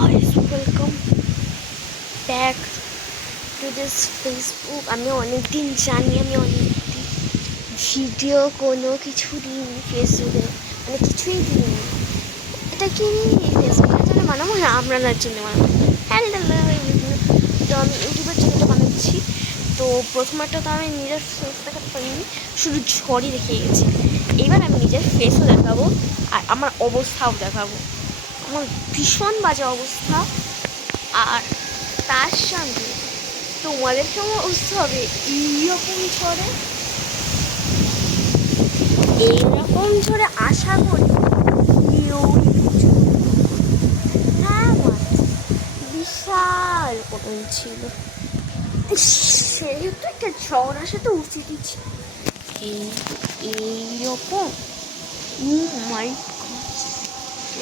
guys, welcome back to this Facebook. আমি অনেকদিন জানি আমি অনেকদিন ভিডিও কোনো কিছু দিইনি ফেসবুকে, মানে কিছুই দিইনি। এটা কি ফেসবুকের জন্য বানাবো? হ্যাঁ, আপনাদের জন্য বানাবো। হ্যাঁ, তো আমি ইউটিউবের জন্য এটা বানাচ্ছি। তো প্রথমটা তো আমি নিজের ফেস দেখাতে পারিনি, শুধু ঝড়ই দেখে গেছি। এবার আমি নিজের ফেসও দেখাবো আর আমার অবস্থাও দেখাবো। আমার ভীষণ বাজে অবস্থা, আর তার সঙ্গে তোমাদের কেমন অবস্থা হবে এইরকম ঝড়ে আশা করি। হ্যাঁ, বিশাল পতন ছিল, সেহেতু একটা ঝড় আসা তো উচিতই ছিল। এইরকম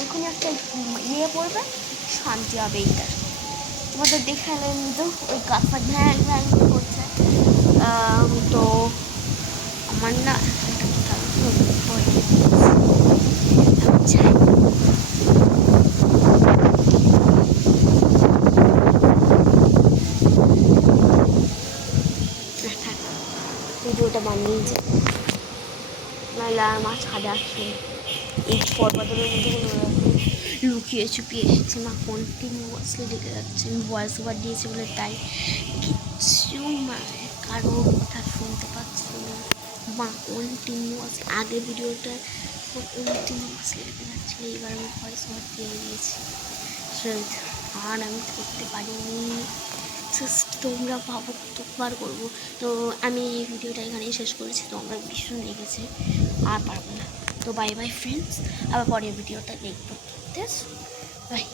এখানে একটা পড়বে, শান্তি হবে। এইটার তোমাদের দেখালেন তো ওই গাছটা ভ্যাং ভ্যাং করছে। তো আমার না একটা ভিডিওটা বানিয়ে যায়, নাহলে আর মা ছাদে আসছে। এই পর্বতের মধ্যে লুকিয়ে চুপিয়ে এসেছে। মা কন্টিনিউয়াসলি ডেকে যাচ্ছে, আমি ভয়েস ওভার দিয়েছি বলে তাই কিচ্ছু কারোর কথা শুনতে পাচ্ছি না। মা কন্টিনিউয়াসলি আগের ভিডিওটা কন্টিনিউয়াসলি ডেকে যাচ্ছিল, এইবার আমি ভয়েস ওভার দিয়ে দিয়েছি। আর আমি করতে পারিনি, জাস্ট তোমরা ভাবো কতবার করবো। তো আমি এই ভিডিওটা এখানেই শেষ করেছি। তো আমরা ভীষণ লেগেছে, আর পারবো না। তো বাই বাই ফ্রেন্ডস, আবার পরের ভিডিওটা দেখবো। বাই।